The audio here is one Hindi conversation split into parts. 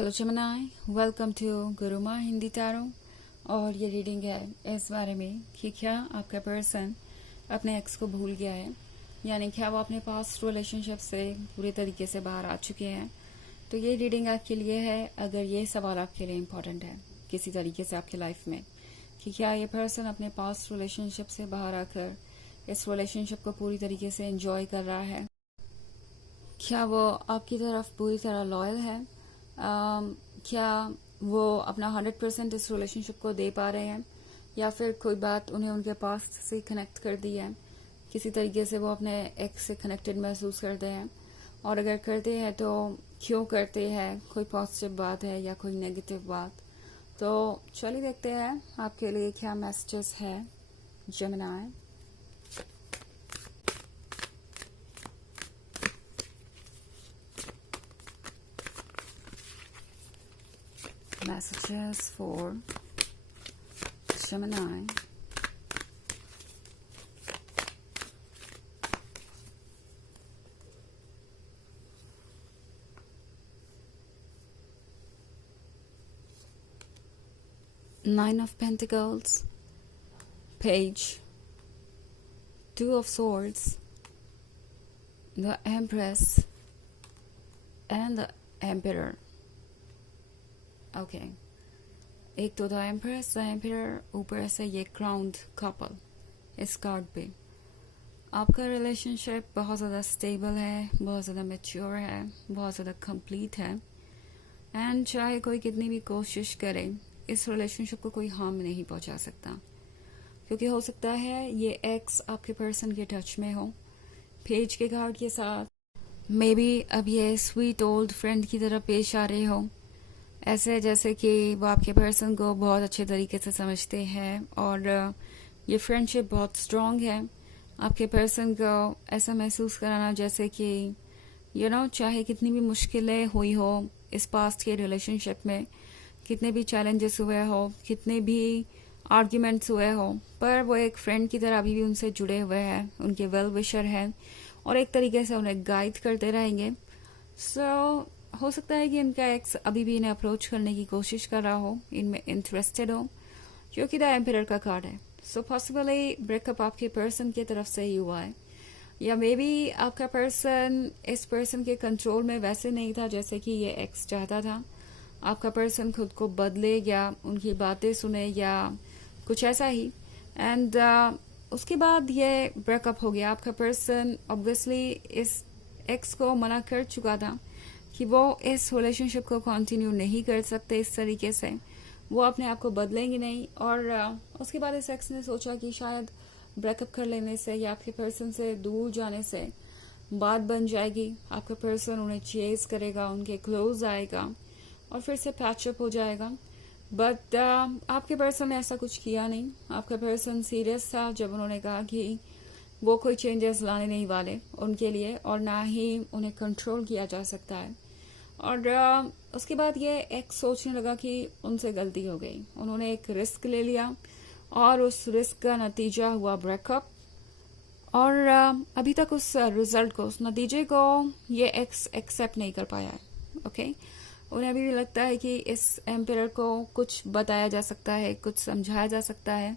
हेलो जमनाई, welcome to Guruma Hindi tarot. और ये रीडिंग है इस बारे में कि क्या आपका पर्सन अपने एक्स को भूल गया है, यानी क्या वो अपने पास्ट रिलेशनशिप से पूरे तरीके से बाहर आ चुके हैं। तो ये रीडिंग आपके लिए है अगर ये सवाल आपके लिए इम्पोर्टेंट है किसी तरीके से आपकी लाइफ में, कि क्या ये पर्सन अपने पास्ट रिलेशनशिप से बाहर आकर इस रिलेशनशिप को पूरी तरीके से एंजॉय कर रहा है, क्या वो आपकी तरफ पूरी तरह लॉयल है, क्या वो अपना 100% इस रिलेशनशिप को दे पा रहे हैं, या फिर कोई बात उन्हें उनके पास्ट से कनेक्ट कर दी है, किसी तरीके से वो अपने एक्स से कनेक्टेड महसूस करते हैं, और अगर करते हैं तो क्यों करते हैं, कोई पॉजिटिव बात है या कोई नेगेटिव बात। तो चलिए देखते हैं आपके लिए क्या मैसेजेस है Gemini. Messages for Gemini. Nine of Pentacles, Page, Two of Swords, the Empress, and the Emperor. Okay एक तो द एम्परर, ऊपर से ये क्राउन्ड कपल इस कार्ड पे। आपका रिलेशनशिप बहुत ज़्यादा स्टेबल है, बहुत ज़्यादा मैच्योर है, बहुत ज़्यादा कंप्लीट है, एंड चाहे कोई कितनी भी कोशिश करे इस रिलेशनशिप को कोई हार्म नहीं पहुंचा सकता, क्योंकि हो सकता है ये एक्स आपके पर्सन के टच में हो पेज के कार्ड के साथ, मे बी अब ये स्वीट ओल्ड फ्रेंड की तरह पेश आ रहे हो, ऐसे जैसे कि वो आपके पर्सन को बहुत अच्छे तरीके से समझते हैं और ये फ्रेंडशिप बहुत स्ट्रांग है। आपके पर्सन को ऐसा महसूस कराना जैसे कि चाहे कितनी भी मुश्किलें हुई हो इस पास्ट के रिलेशनशिप में, कितने भी चैलेंजेस हुए हो, कितने भी आर्ग्यूमेंट्स हुए हो, पर वो एक फ्रेंड की तरह अभी भी उनसे जुड़े हुए हैं, उनके वेल विशर हैं और एक तरीके से उन्हें गाइड करते रहेंगे। हो सकता है कि इनका एक्स अभी भी इन्हें अप्रोच करने की कोशिश कर रहा हो, इनमें इंटरेस्टेड हो, क्योंकि द एम्परर का कार्ड है। सो पॉसिबली ब्रेकअप आपके पर्सन की तरफ से ही हुआ है, या मे बी आपका पर्सन इस पर्सन के कंट्रोल में वैसे नहीं था जैसे कि ये एक्स चाहता था। आपका पर्सन खुद को बदले या उनकी बातें सुने या कुछ ऐसा ही, एंड उसके बाद ये ब्रेकअप हो गया। आपका पर्सन ऑब्वियसली इस एक्स को मना कर चुका था कि वो इस रिलेशनशिप को कंटिन्यू नहीं कर सकते इस तरीके से, वो अपने आप को बदलेंगे नहीं। और उसके बाद इस एक्स ने सोचा कि शायद ब्रेकअप कर लेने से या आपके पर्सन से दूर जाने से बात बन जाएगी, आपका पर्सन उन्हें चेज करेगा, उनके क्लोज आएगा और फिर से पैचअप हो जाएगा। बट आपके पर्सन ने ऐसा कुछ किया नहीं। आपका पर्सन सीरियस था जब उन्होंने कहा कि वो कोई चेंजेस लाने नहीं वाले उनके लिए, और ना ही उन्हें कंट्रोल किया जा सकता है। और उसके बाद ये एक सोचने लगा कि उनसे गलती हो गई, उन्होंने एक रिस्क ले लिया और उस रिस्क का नतीजा हुआ ब्रेकअप। और अभी तक उस रिजल्ट को, उस नतीजे को ये एक्स एक्सेप्ट नहीं कर पाया है। ओके उन्हें अभी भी लगता है कि इस एम्परर को कुछ बताया जा सकता है, कुछ समझाया जा सकता है,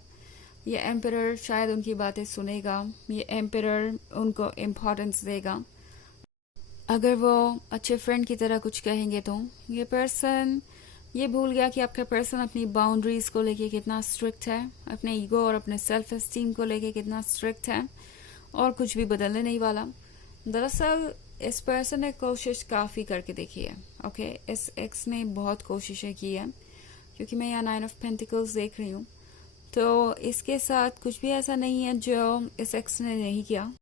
ये एम्परर शायद उनकी बातें सुनेगा, ये एम्परर उनको इम्पोर्टेंस देगा। अगर वो अच्छे फ्रेंड की तरह कुछ कहेंगे तो ये पर्सन ये भूल गया कि आपका पर्सन अपनी बाउंड्रीज को लेके कितना स्ट्रिक्ट है, अपने ईगो और अपने सेल्फ एस्टीम को लेके कितना स्ट्रिक्ट है, और कुछ भी बदलने नहीं वाला। दरअसल इस पर्सन ने कोशिश काफ़ी करके देखी है। ओके इस एक्स ने बहुत कोशिशें की है, क्योंकि मैं यहाँ 9 ऑफ पेंटिकल्स देख रही हूँ, तो इसके साथ कुछ भी ऐसा नहीं है जो इस एक्स ने नहीं किया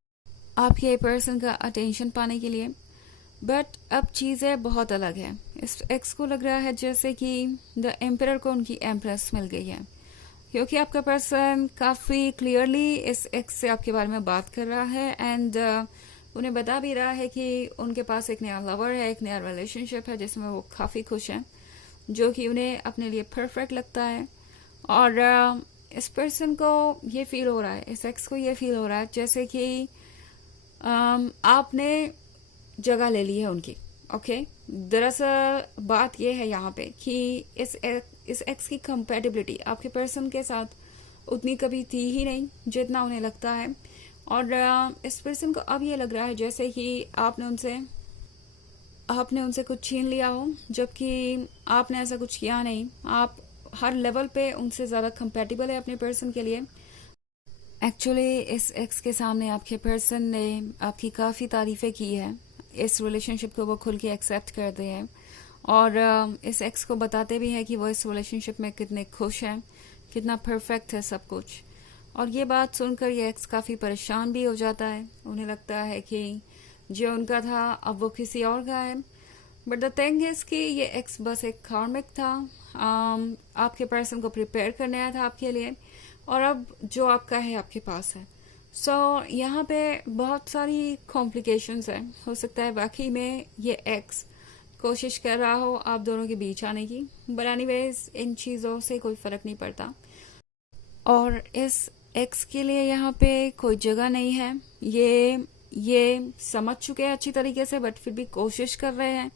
आपके पर्सन का अटेंशन पाने के लिए। बट अब चीज़ें बहुत अलग है। इस एक्स को लग रहा है जैसे कि द एम्परर को उनकी एम्प्रेस मिल गई है, क्योंकि आपका पर्सन काफ़ी क्लियरली इस एक्स से आपके बारे में बात कर रहा है, एंड उन्हें बता भी रहा है कि उनके पास एक नया लवर है, एक नया रिलेशनशिप है जिसमें वो काफ़ी खुश हैं, जो कि उन्हें अपने लिए परफेक्ट लगता है। और इस पर्सन को ये फील हो रहा है, इस एक्स को ये फील हो रहा है जैसे कि आपने जगह ले ली है उनकी। ओके। दरअसल बात यह है यहाँ पे कि इस एक्स की कंपेटिबिलिटी आपके पर्सन के साथ उतनी कभी थी ही नहीं जितना उन्हें लगता है। और इस पर्सन को अब ये लग रहा है जैसे कि आपने उनसे कुछ छीन लिया हो, जबकि आपने ऐसा कुछ किया नहीं। आप हर लेवल पे उनसे ज़्यादा कंपेटिबल है अपने पर्सन के लिए। एक्चुअली इस एक्स के सामने आपके पर्सन ने आपकी काफ़ी तारीफ़ें की है, इस रिलेशनशिप को वो खुल के एक्सेप्ट करते हैं और इस एक्स को बताते भी हैं कि वो इस रिलेशनशिप में कितने खुश हैं, कितना परफेक्ट है सब कुछ। और ये बात सुनकर ये एक्स काफ़ी परेशान भी हो जाता है। उन्हें लगता है कि जो उनका था अब वो किसी और का है। बट द थिंग इज कि ये एक्स बस एक कार्मिक था, आपके पर्सन को प्रिपेयर करने आया था आपके लिए, और अब जो आपका है आपके पास है। सो यहाँ पे बहुत सारी कॉम्प्लिकेशंस हैं। हो सकता है वाकई में ये एक्स कोशिश कर रहा हो आप दोनों के बीच आने की, बट एनीवेज इन चीज़ों से कोई फ़र्क नहीं पड़ता। और इस एक्स के लिए यहाँ पे कोई जगह नहीं है। ये समझ चुके हैं अच्छी तरीके से, बट फिर भी कोशिश कर रहे हैं,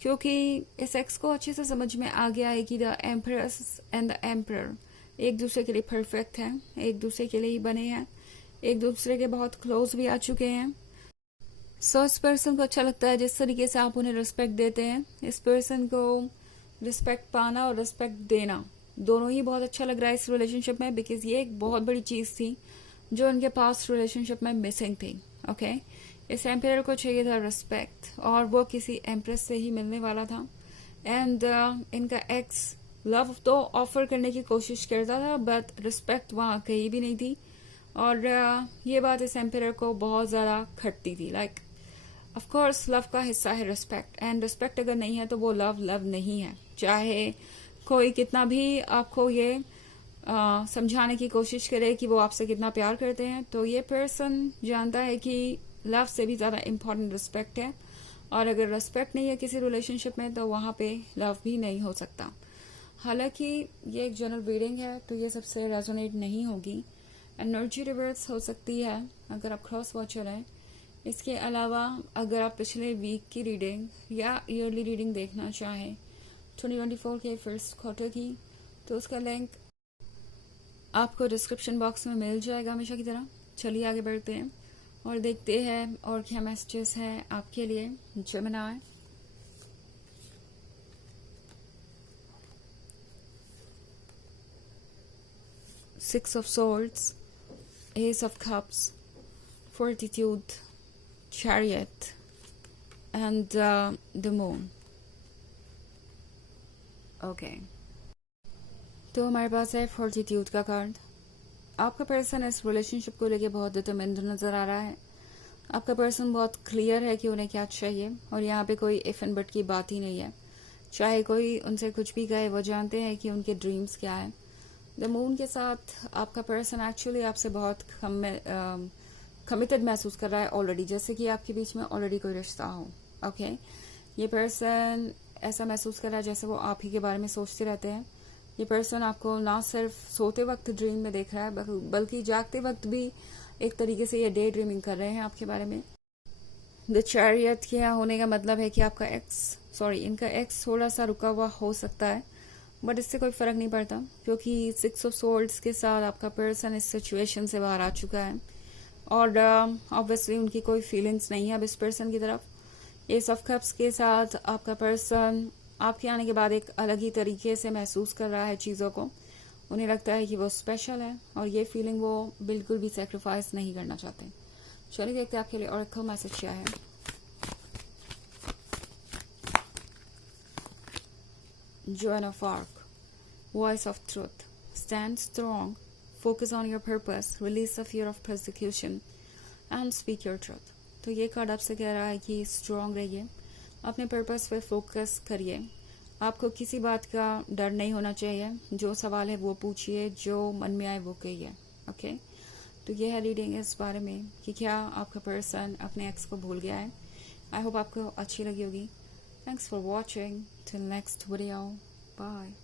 क्योंकि इस एक्स को अच्छे से समझ में आ गया है कि the empress and the emperor एक दूसरे के लिए परफेक्ट हैं, एक दूसरे के लिए ही बने हैं, एक दूसरे के बहुत क्लोज भी आ चुके हैं। सो इस पर्सन को अच्छा लगता है जिस तरीके से आप उन्हें रिस्पेक्ट देते हैं। इस पर्सन को रिस्पेक्ट पाना और रिस्पेक्ट देना दोनों ही बहुत अच्छा लग रहा है इस रिलेशनशिप में, बिकॉज ये एक बहुत बड़ी चीज़ थी जो उनके पास्ट रिलेशनशिप में मिसिंग थी। ओके इस एम्पायर को चाहिए था रिस्पेक्ट, और वो किसी एम्प्रेस से ही मिलने वाला था। एंड इनका एक्स लव तो ऑफर करने की कोशिश करता था, बट रिस्पेक्ट वहाँ कहीं भी नहीं थी। और ये बात इस एम्पायर को बहुत ज़्यादा खटती थी। लाइक ऑफ कोर्स लव का हिस्सा है रिस्पेक्ट, एंड रिस्पेक्ट अगर नहीं है तो वो लव नहीं है। चाहे कोई कितना भी आपको ये समझाने की कोशिश करे कि वो आपसे कितना प्यार करते हैं, तो ये पर्सन जानता है कि लव से भी ज़्यादा इम्पोर्टेंट रिस्पेक्ट है। और अगर रिस्पेक्ट नहीं है किसी रिलेशनशिप में तो वहाँ पे लव भी नहीं हो सकता। हालांकि ये एक जनरल रीडिंग है तो ये सबसे रेजोनेट नहीं होगी, एनर्जी रिवर्स हो सकती है अगर आप क्रॉस वॉचर हैं। इसके अलावा अगर आप पिछले वीक की रीडिंग या ईयरली रीडिंग देखना चाहें 2024 के फर्स्ट क्वार्टर की, तो उसका लिंक आपको डिस्क्रिप्शन बॉक्स में मिल जाएगा हमेशा की तरह। चलिए आगे बढ़ते हैं और देखते हैं और क्या मैसेजेस हैं आपके लिए Gemini. Six of Swords, Ace of Cups, Fortitude, Chariot, and the Moon. Okay. तो हमारे पास है Fortitude का कार्ड। आपका पर्सन इस रिलेशनशिप को लेके बहुत डिटरमिन्ड नजर आ रहा है। आपका पर्सन बहुत क्लियर है कि उन्हें क्या चाहिए, और यहाँ पे कोई इफ एंड बट की बात ही नहीं है। चाहे कोई उनसे कुछ भी कहे, वो जानते हैं कि उनके ड्रीम्स क्या है। द मून के साथ आपका पर्सन एक्चुअली आपसे बहुत कमिटेड महसूस कर रहा है ऑलरेडी, जैसे कि आपके बीच में ऑलरेडी कोई रिश्ता हो। ओके ये पर्सन ऐसा महसूस कर रहा है जैसे वो आप ही के बारे में सोचते रहते हैं। ये पर्सन आपको ना सिर्फ सोते वक्त ड्रीम में देख रहा है, बल्कि जागते वक्त भी एक तरीके से ये डे ड्रीमिंग कर रहे हैं आपके बारे में। द चैरियट के यहाँ होने का मतलब है कि इनका एक्स थोड़ा सा रुका हुआ हो सकता है, बट इससे कोई फर्क नहीं पड़ता, क्योंकि 6 ऑफ सोर्ड्स के साथ आपका पर्सन इस सिचुएशन से बाहर आ चुका है, और ऑब्वियसली उनकी कोई फीलिंग्स नहीं है अब इस पर्सन की तरफ। एस ऑफ कप्स के साथ आपका पर्सन आपके आने के बाद एक अलग ही तरीके से महसूस कर रहा है चीज़ों को। उन्हें लगता है कि वो स्पेशल है, और ये फीलिंग वो बिल्कुल भी सेक्रीफाइस नहीं करना चाहते। चलिए देखते हैं आपके लिए ऑरेकल मैसेज क्या है। Joan of Arc, Voice of Truth, stand strong, focus on your purpose, release the fear of persecution and speak your truth। तो ये कार्ड आपसे कह रहा है कि स्ट्रांग रहिए, अपने पर्पस पे फोकस करिए, आपको किसी बात का डर नहीं होना चाहिए। जो सवाल है वो पूछिए, जो मन में आए वो कहिए। ओके तो ये है रीडिंग इस बारे में कि क्या आपका पर्सन अपने एक्स को भूल गया है। आई होप आपको अच्छी लगी होगी। Thanks for watching. Till next video. Bye.